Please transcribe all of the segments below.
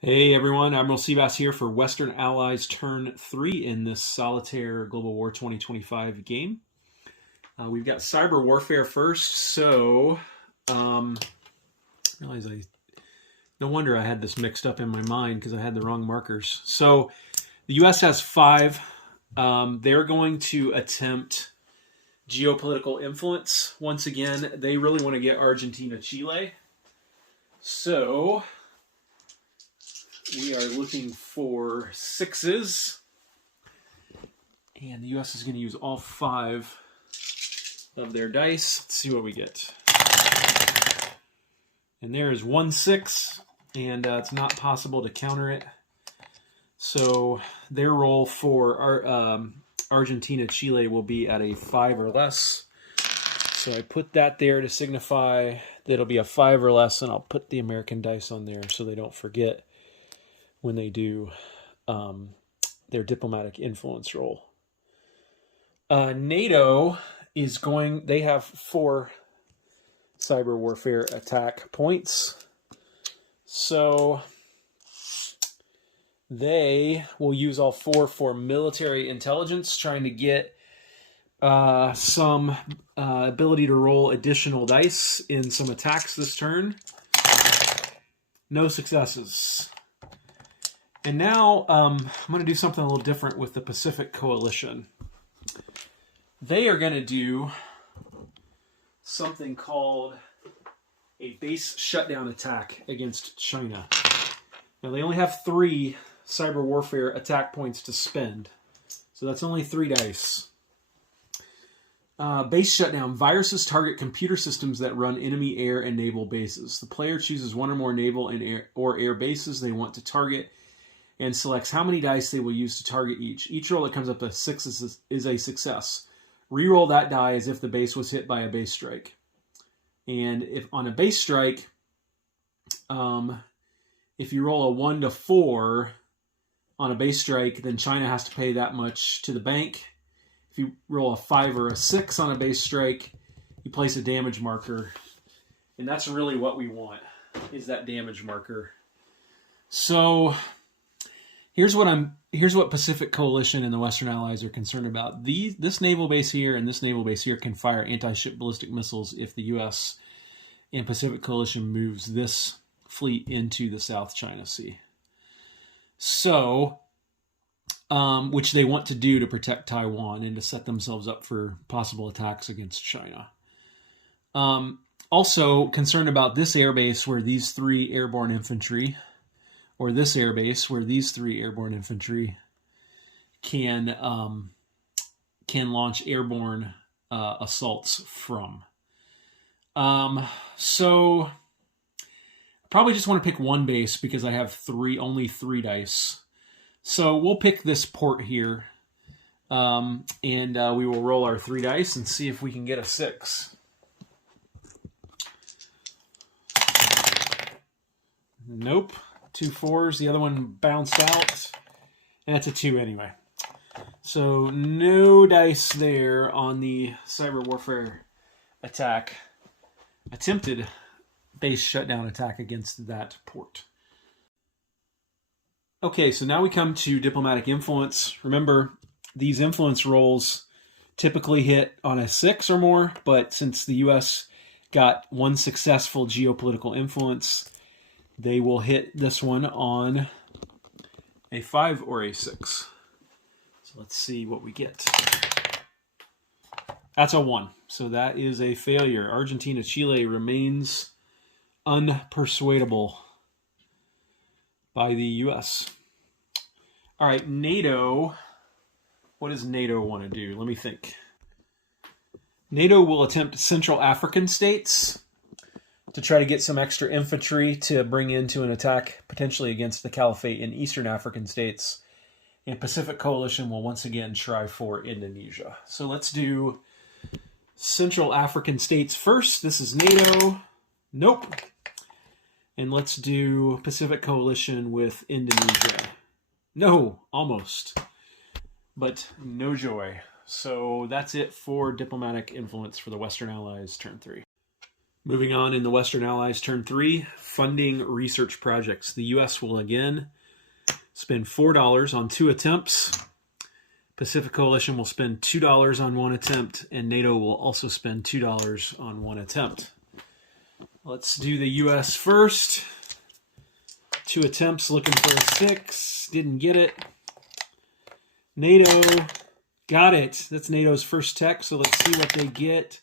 Hey everyone, Admiral Seabass here for Western Allies Turn 3 in this Solitaire Global War 2025 game. We've got cyber warfare first, so realize no wonder I had this mixed up in my mind because I had the wrong markers. So the U.S. has 5. They're going to attempt geopolitical influence. Once again, they really want to get Argentina, Chile. So we are looking for 6s. And the U.S. is going to use all 5 of their dice. Let's see what we get. And there is 1 6, and it's not possible to counter it. So their roll for our, Argentina, Chile will be at a 5 or less. So I put that there to signify that it'll be a 5 or less, and I'll put the American dice on there so they don't forget when they do their diplomatic influence roll. NATO is going, they have 4 cyber warfare attack points. So they will use all 4 for military intelligence, trying to get some ability to roll additional dice in some attacks this turn. No successes. And now I'm going to do something a little different with the Pacific Coalition. They are going to do something called a base shutdown attack against China. Now they only have 3 cyber warfare attack points to spend, so that's only 3 dice. Base shutdown. Viruses target computer systems that run enemy air and naval bases. The player chooses 1 or more naval and air bases they want to target and selects how many dice they will use to target each. Each roll that comes up as 6 is a success. Reroll that die as if the base was hit by a base strike. And if on a base strike, if you roll a 1 to 4 on a base strike, then China has to pay that much to the bank. If you roll a 5 or a 6 on a base strike, you place a damage marker. And that's really what we want, is that damage marker. So here's what Pacific Coalition and the Western Allies are concerned about. This naval base here and this naval base here can fire anti-ship ballistic missiles if the U.S. and Pacific Coalition moves this fleet into the South China Sea. So, which they want to do to protect Taiwan and to set themselves up for possible attacks against China. Also concerned about this airbase where these 3 airborne infantry, or this airbase where these 3 airborne infantry can launch airborne assaults from. So probably just want to pick 1 base because I have only 3 dice. So we'll pick this port here, and we will roll our 3 dice and see if we can get a 6. Nope. 2 4s. The other one bounced out. And that's a 2 anyway. So no dice there on the cyber warfare attack. Attempted base shutdown attack against that port. Okay, so now we come to diplomatic influence. Remember, these influence rolls typically hit on a 6 or more, but since the U.S. got 1 successful geopolitical influence, they will hit this one on a 5 or a 6. So let's see what we get. That's a 1. So that is a failure. Argentina, Chile remains unpersuadable by the U.S. All right, NATO. What does NATO want to do? Let me think. NATO will attempt Central African states to try to get some extra infantry to bring into an attack potentially against the Caliphate in Eastern African states. And Pacific Coalition will once again try for Indonesia. So let's do Central African states first. This is NATO. Nope. And let's do Pacific Coalition with Indonesia. No, almost. But no joy. So that's it for diplomatic influence for the Western Allies, turn 3. Moving on in the Western Allies, turn 3, funding research projects. The U.S. will again spend $4 on 2 attempts. Pacific Coalition will spend $2 on 1 attempt, and NATO will also spend $2 on 1 attempt. Let's do the U.S. first. 2 attempts, looking for a 6. Didn't get it. NATO got it. That's NATO's first tech, so let's see what they get.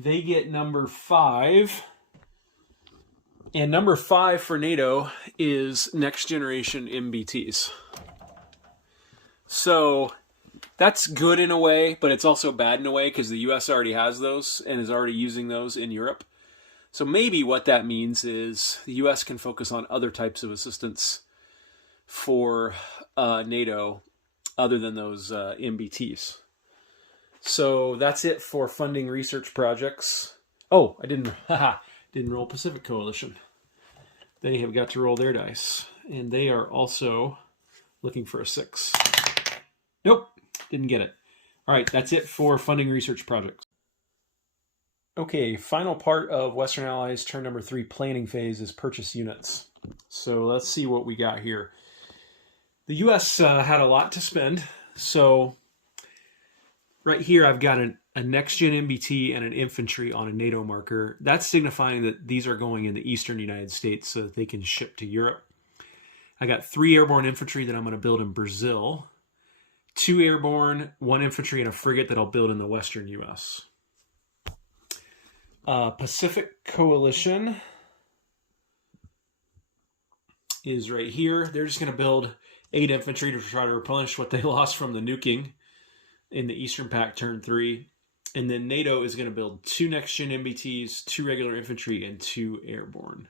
They get number 5. And number 5 for NATO is next generation MBTs. So that's good in a way, but it's also bad in a way because the US already has those and is already using those in Europe. So maybe what that means is the US can focus on other types of assistance for NATO other than those MBTs. So that's it for funding research projects. Oh, I didn't roll Pacific Coalition. They have got to roll their dice. And they are also looking for a 6. Nope, didn't get it. All right, that's it for funding research projects. Okay, final part of Western Allies turn number 3 planning phase is purchase units. So let's see what we got here. The U.S. had a lot to spend, so right here I've got a next-gen MBT and an infantry on a NATO marker. That's signifying that these are going in the eastern United States so that they can ship to Europe. I got 3 airborne infantry that I'm going to build in Brazil, 2 airborne, 1 infantry, and a frigate that I'll build in the western U.S. Pacific Coalition is right here. They're just going to build 8 infantry to try to replenish what they lost from the nuking in the Eastern Pact turn 3. And then NATO is going to build 2 next-gen MBTs, 2 regular infantry, and 2 airborne.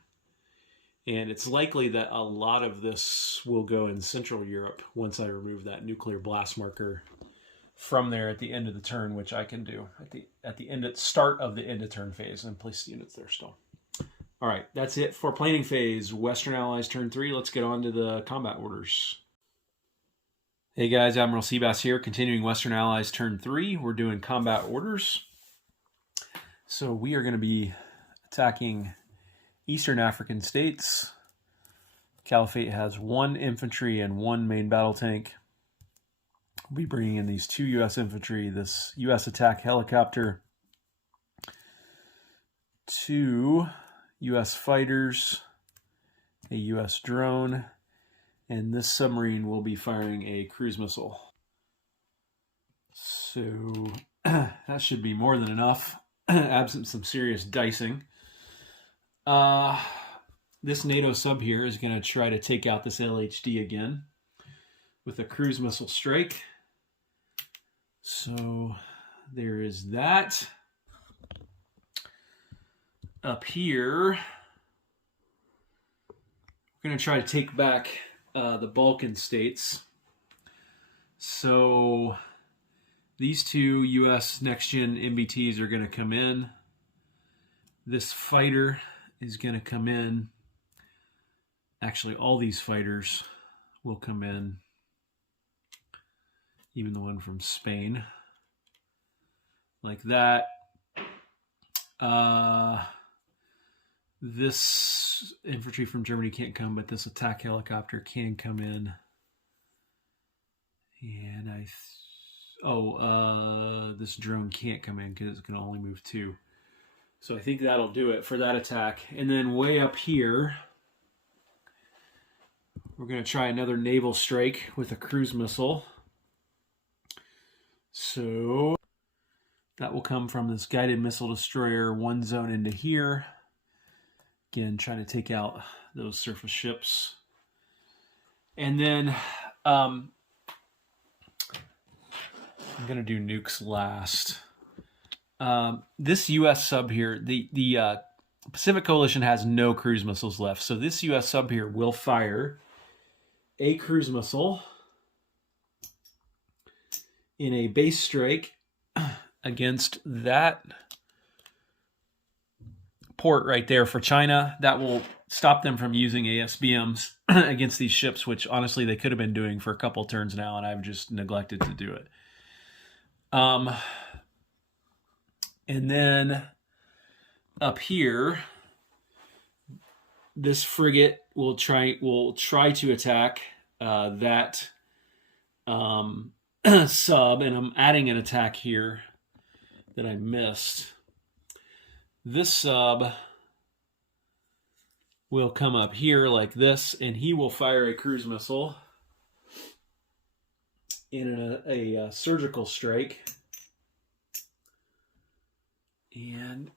And it's likely that a lot of this will go in Central Europe once I remove that nuclear blast marker from there at the end of the turn, which I can do at the start of the end of turn phase and place the units there still. All right, that's it for planning phase. Western Allies turn 3. Let's get on to the combat orders. Hey guys, Admiral Seabass here, continuing Western Allies turn 3. We're doing combat orders. So we are going to be attacking Eastern African states. Caliphate has 1 infantry and 1 main battle tank. We'll be bringing in these 2 U.S. infantry, this U.S. attack helicopter, 2 U.S. fighters, a U.S. drone, and this submarine will be firing a cruise missile. So that should be more than enough, absent some serious dicing. This NATO sub here is going to try to take out this LHD again with a cruise missile strike. So there is that. Up here, we're going to try to take back the Balkan states. So these 2 U.S. next-gen MBTs are going to come in. This fighter is going to come in. Actually, all these fighters will come in. Even the one from Spain. Like that. This infantry from Germany can't come, but this attack helicopter can come in. And this drone can't come in because it can only move 2. So I think that'll do it for that attack. And then way up here, we're going to try another naval strike with a cruise missile. So that will come from this guided missile destroyer 1 zone into here. Again, trying to take out those surface ships. And then I'm going to do nukes last. This U.S. sub here, the Pacific Coalition has no cruise missiles left. So this U.S. sub here will fire a cruise missile in a base strike against that port right there for China. That will stop them from using ASBMs against these ships, which honestly they could have been doing for a couple turns now, and I've just neglected to do it. And then up here, this frigate will try to attack that sub, and I'm adding an attack here that I missed. This sub will come up here like this, and he will fire a cruise missile in a surgical strike. And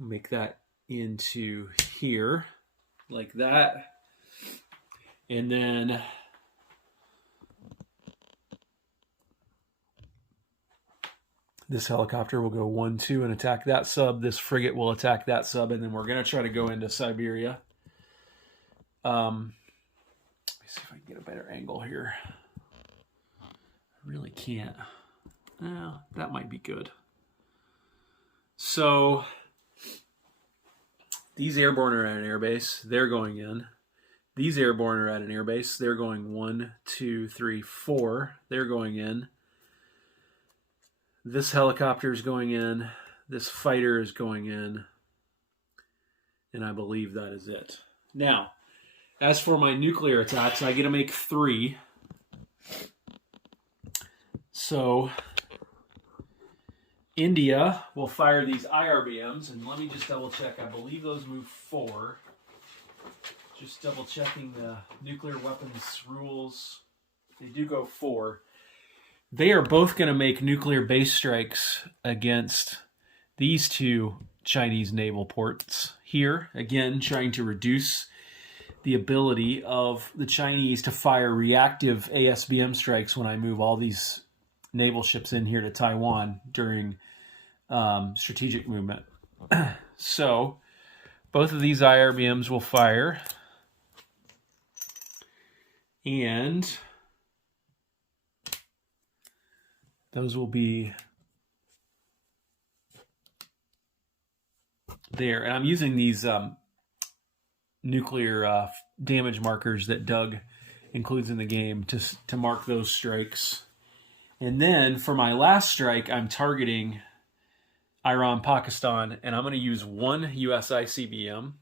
make that into here like that. And then this helicopter will go 1, 2 and attack that sub. This frigate will attack that sub, and then we're going to try to go into Siberia. Let me see if I can get a better angle here. I really can't. Well, that might be good. So these airborne are at an airbase. They're going in. These airborne are at an airbase. They're going 1, 2, 3, 4. They're going in. This helicopter is going in. This fighter is going in. And I believe that is it. Now, as for my nuclear attacks, I get to make 3. So India will fire these IRBMs, and let me just double check. I believe those move 4. Just double checking the nuclear weapons rules. They do go 4. They are both going to make nuclear base strikes against these 2 Chinese naval ports here. Again, trying to reduce the ability of the Chinese to fire reactive ASBM strikes when I move all these naval ships in here to Taiwan during strategic movement. So both of these IRBMs will fire, and those will be there. And I'm using these nuclear damage markers that Doug includes in the game to mark those strikes. And then for my last strike, I'm targeting Iran, Pakistan, and I'm going to use 1 US ICBM.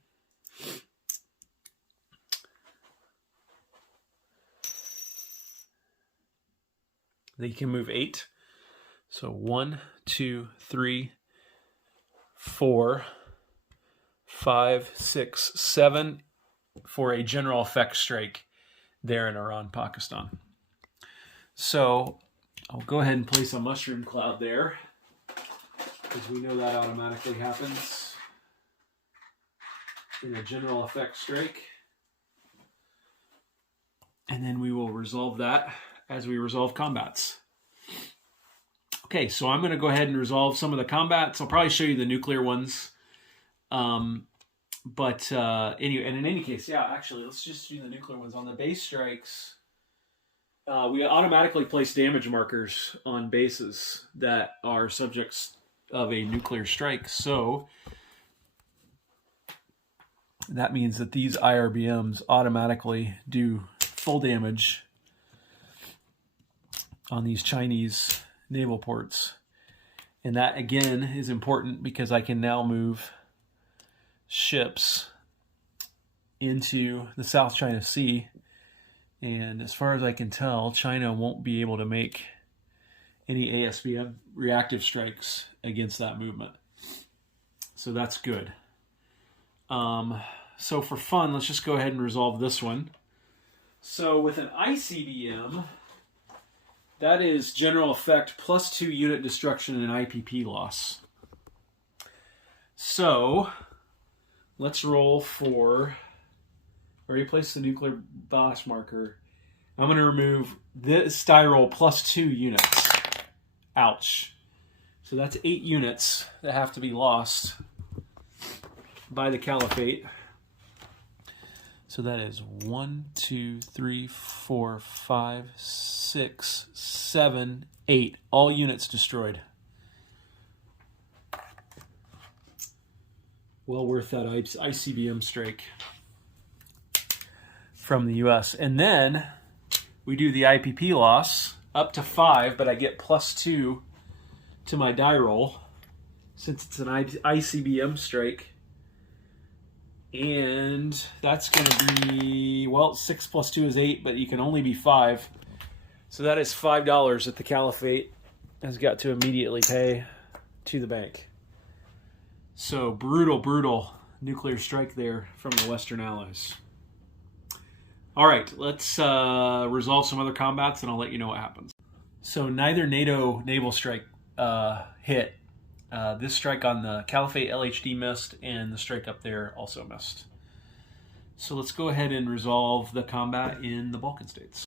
They can move 8. So 1, 2, 3, 4, 5, 6, 7 for a general effect strike there in Iran, Pakistan. So I'll go ahead and place a mushroom cloud there, because we know that automatically happens in a general effect strike. And then we will resolve that as we resolve combats. Okay, so I'm going to go ahead and resolve some of the combats. I'll probably show you the nuclear ones. Anyway, and in any case, yeah, actually, let's just do the nuclear ones. On the base strikes, we automatically place damage markers on bases that are subjects of a nuclear strike. So that means that these IRBMs automatically do full damage on these Chinese naval ports. And that, again, is important because I can now move ships into the South China Sea. And as far as I can tell, China won't be able to make any ASBM reactive strikes against that movement. So that's good. So for fun, let's just go ahead and resolve this one. So with an ICBM, that is general effect plus 2 unit destruction and IPP loss. So let's roll for, already placed the nuclear boss marker. I'm going to remove this die roll plus 2 units. Ouch. So that's 8 units that have to be lost by the Caliphate. So that is 1, 2, 3, 4, 5, 6, 7, 8. All units destroyed. Well worth that ICBM strike from the US. And then we do the IPP loss up to 5, but I get plus 2 to my die roll, since it's an ICBM strike. And that's going to be, well, 6 plus 2 is 8, but you can only be 5. So that is $5 that the Caliphate has got to immediately pay to the bank. So brutal, brutal nuclear strike there from the Western Allies. All right, let's resolve some other combats, and I'll let you know what happens. So neither NATO naval strike hit. This strike on the Caliphate LHD missed, and the strike up there also missed. So let's go ahead and resolve the combat in the Balkan states.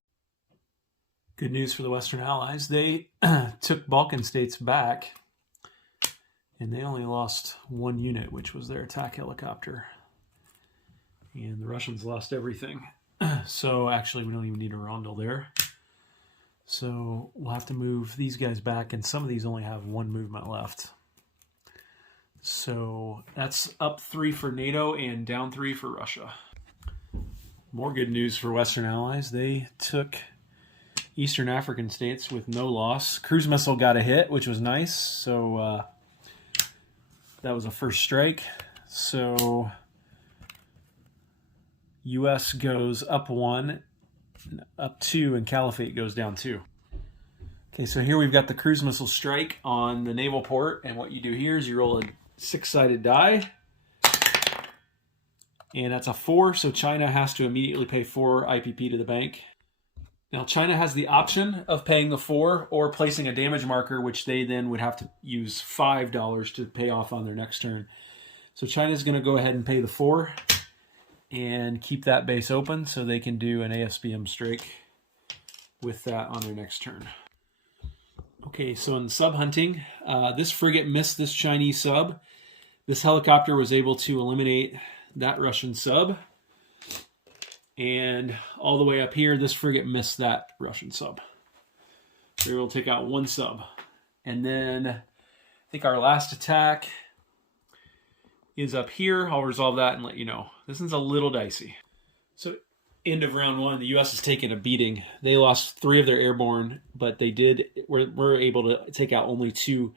Good news for the Western Allies. They took Balkan states back, and they only lost 1 unit, which was their attack helicopter. And the Russians lost everything. So actually, we don't even need a rondel there. So we'll have to move these guys back, and some of these only have 1 movement left. So that's up 3 for NATO and down 3 for Russia. More good news for Western Allies. They took Eastern African states with no loss. Cruise missile got a hit, which was nice. So that was a first strike. So U.S. goes up 1, up 2, and Caliphate goes down 2. Okay, so here we've got the cruise missile strike on the naval port, and what you do here is you roll a 6-sided die, and that's a 4, so China has to immediately pay 4 IPP to the bank. Now, China has the option of paying the 4 or placing a damage marker, which they then would have to use $5 to pay off on their next turn. So China's going to go ahead and pay the 4 and keep that base open so they can do an ASBM strike with that on their next turn. Okay, so in sub hunting, this frigate missed this Chinese sub. This helicopter was able to eliminate that Russian sub. And all the way up here, this frigate missed that Russian sub. So we'll take out 1 sub. And then I think our last attack is up here. I'll resolve that and let you know. This one's a little dicey. So end of round 1, the U.S. has taken a beating. They lost 3 of their airborne, but they were able to take out only 2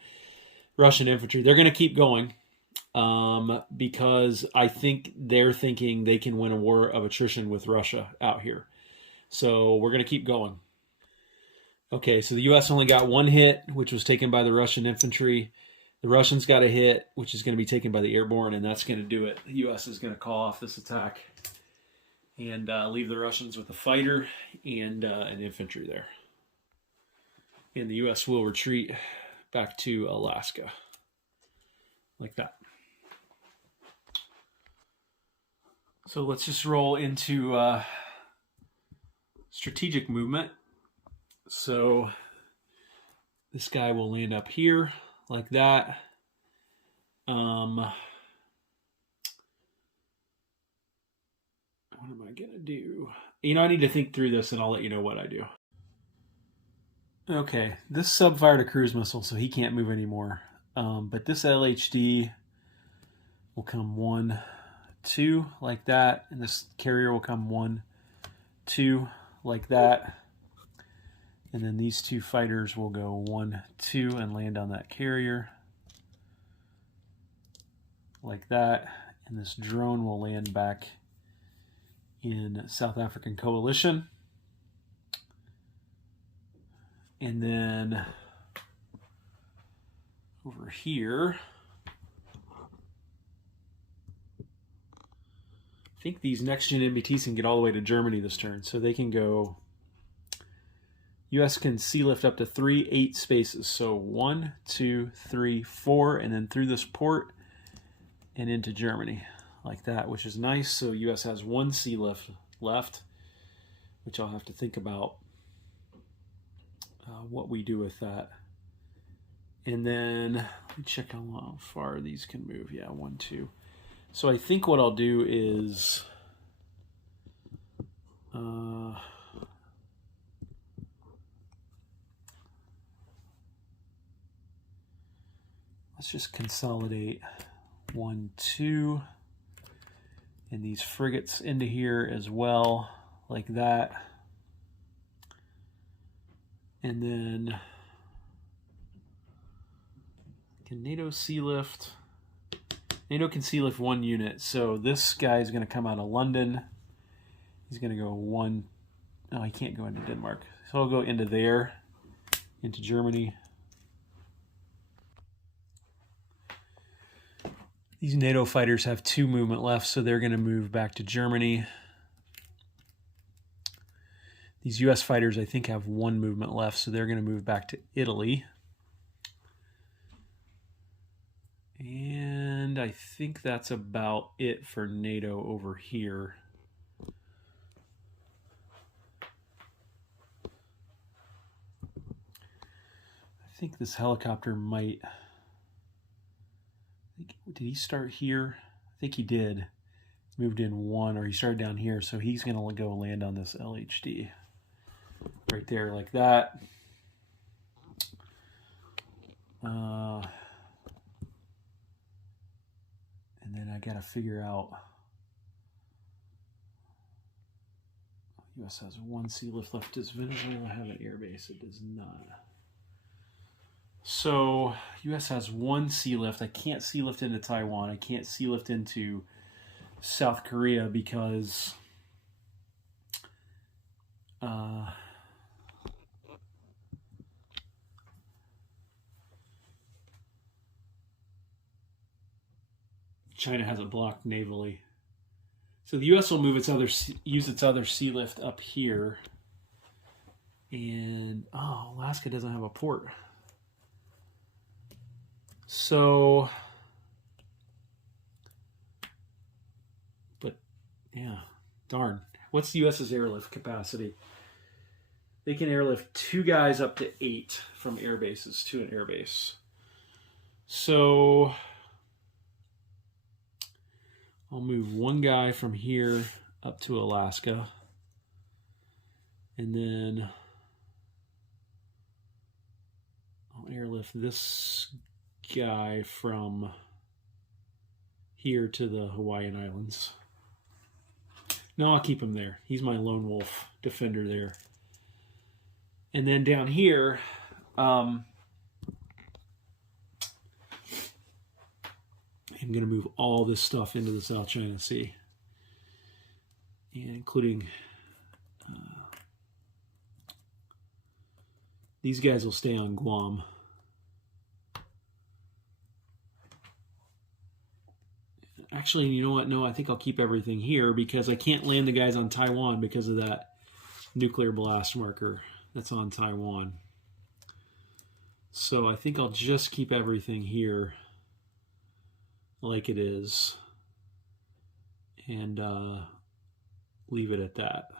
Russian infantry. They're going to keep going because I think they're thinking they can win a war of attrition with Russia out here. So we're going to keep going. Okay, so the U.S. only got 1 hit, which was taken by the Russian infantry. The Russians got a hit, which is going to be taken by the airborne, and that's going to do it. The U.S. is going to call off this attack and leave the Russians with a fighter and an infantry there. And the U.S. will retreat back to Alaska. Like that. So let's just roll into strategic movement. So this guy will land up here like that. What am I going to do? You know, I need to think through this and I'll let you know what I do. Okay, this sub fired a cruise missile, so he can't move anymore. But this LHD will come 1, 2 like that, and this carrier will come 1, 2 like that. And then these 2 fighters will go 1, 2 and land on that carrier like that. And this drone will land back in South African coalition. And then over here, I think these next-gen MBTs can get all the way to Germany this turn. So they can go, U.S. can sea lift up to 3 8 spaces. So 1, 2, 3, 4, and then through this port and into Germany like that, which is nice. So U.S. has 1 sea lift left, which I'll have to think about what we do with that. And then let me check how far these can move. Yeah, 1, 2. So I think what I'll do is let's just consolidate 1, 2, and these frigates into here as well, like that. And then Can NATO sea lift? NATO can sea lift 1 unit. So this guy is going to come out of London. He's going to go 1. No, he can't go into Denmark. So he'll go into there, into Germany. These NATO fighters have 2 movement left, so they're going to move back to Germany. These US fighters, I think, have 1 movement left, so they're going to move back to Italy. And I think that's about it for NATO over here. I think this helicopter might... Did he start here? I think he did. Moved in 1, or he started down here, so he's going to go land on this LHD. Right there, like that. And then I got to figure out... U.S. has 1 sea lift left. Does Venezuela have an air base? It does not. So, U.S. has 1 sea lift. I can't sea lift into Taiwan. I can't sea lift into South Korea because China has it blocked navally. So the U.S. will move use its other sea lift up here. And, Alaska doesn't have a port. So, but yeah, darn. What's the U.S.'s airlift capacity? They can airlift 2 guys up to 8 from air bases to an air base. So, I'll move 1 guy from here up to Alaska. And then I'll airlift this guy from here to the Hawaiian Islands. No, I'll keep him there. He's my lone wolf defender there. And then down here, I'm going to move all this stuff into the South China Sea, and including these guys will stay on Guam. Actually, you know what? No, I think I'll keep everything here because I can't land the guys on Taiwan because of that nuclear blast marker that's on Taiwan. So I think I'll just keep everything here like it is and leave it at that.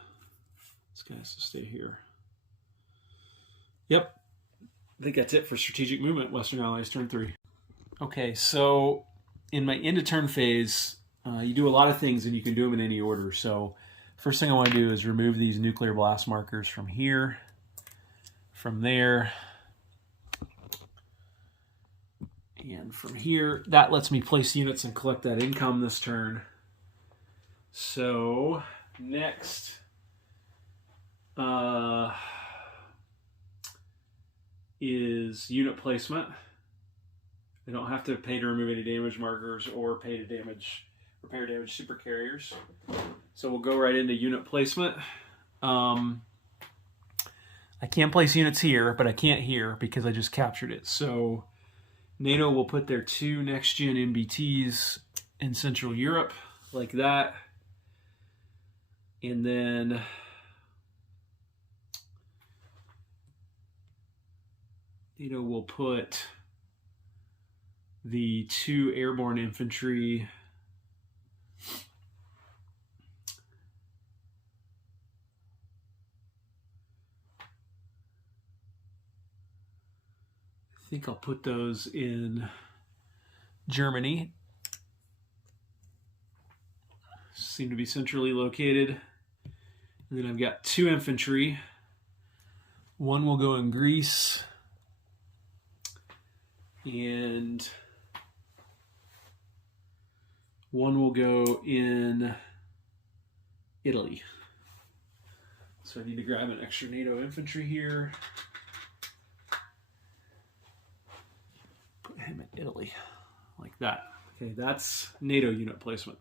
This guy has to stay here. Yep. I think that's it for strategic movement, Western Allies, turn 3. Okay, so in my end of turn phase, you do a lot of things and you can do them in any order. So first thing I want to do is remove these nuclear blast markers from here, from there, and from here. That lets me place units and collect that income this turn. So next, is unit placement. I don't have to pay to remove any damage markers or pay to repair damage supercarriers. So we'll go right into unit placement. I can place units here, but I can't here because I just captured it. So NATO will put their 2 next-gen MBTs in Central Europe, like that. And then NATO will put the 2 airborne infantry I think I'll put those in Germany. Seem to be centrally located. And then I've got 2 infantry. 1 will go in Greece. And 1 will go in Italy. So I need to grab an extra NATO infantry here. Put him in Italy, like that. Okay, that's NATO unit placement.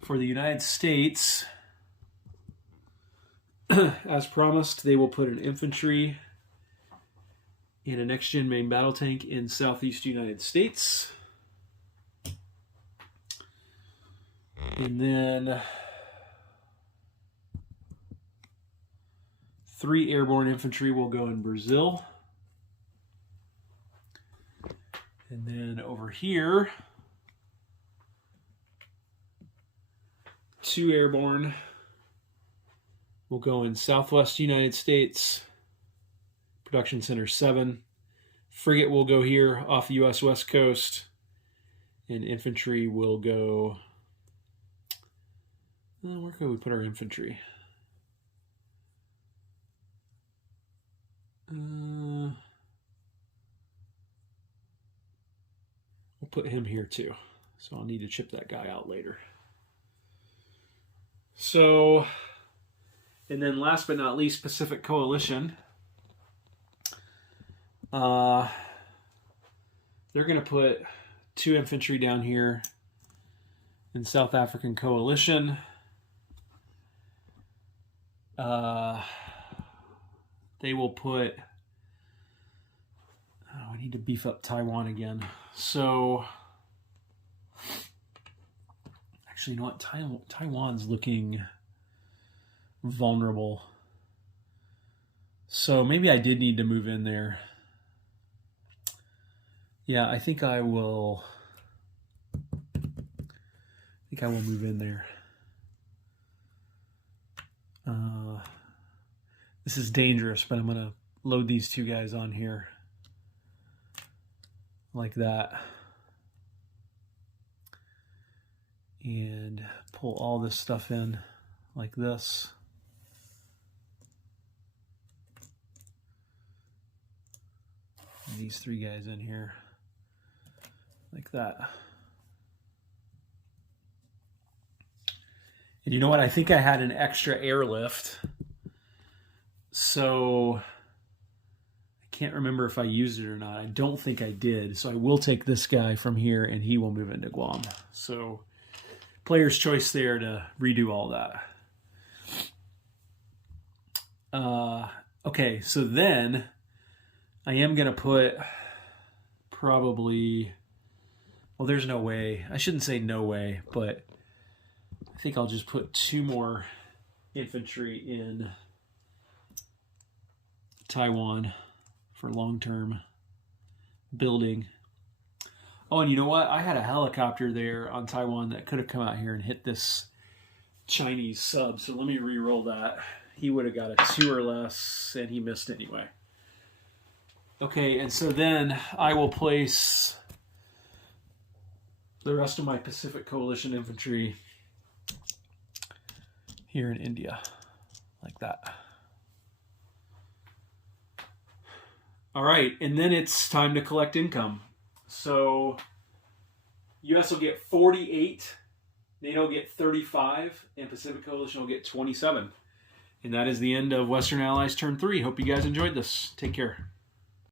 For the United States, as promised, they will put an infantry and a next-gen main battle tank in Southeast United States. And then 3 airborne infantry will go in Brazil. And then over here, 2 airborne will go in Southwest United States, Production Center 7. Frigate will go here off the U.S. West Coast, and infantry will go... where could we put our infantry? We'll put him here too. So I'll need to chip that guy out later. So, and then last but not least, Pacific Coalition. They're going to put 2 infantry down here in South African Coalition. They will put... I need to beef up Taiwan again. So, actually, you know what? Taiwan's looking vulnerable. So maybe I did need to move in there. Yeah, I think I will move in there. This is dangerous, but I'm going to load these 2 guys on here. Like that. And pull all this stuff in like this. And these 3 guys in here like that. And you know what? I think I had an extra airlift. So I can't remember if I used it or not. I don't think I did. So I will take this guy from here and he will move into Guam. So player's choice there to redo all that. Okay, so then I am going to put probably... Well, there's no way. I shouldn't say no way, but I think I'll just put 2 more infantry in Taiwan for long-term building. Oh, and you know what? I had a helicopter there on Taiwan that could have come out here and hit this Chinese sub. So let me re-roll that. He would have got a 2 or less, and he missed anyway. Okay, and so then I will place the rest of my Pacific Coalition infantry here in India, like that. All right, and then it's time to collect income. So U.S. will get 48, NATO will get 35, and Pacific Coalition will get 27. And that is the end of Western Allies Turn 3. Hope you guys enjoyed this. Take care.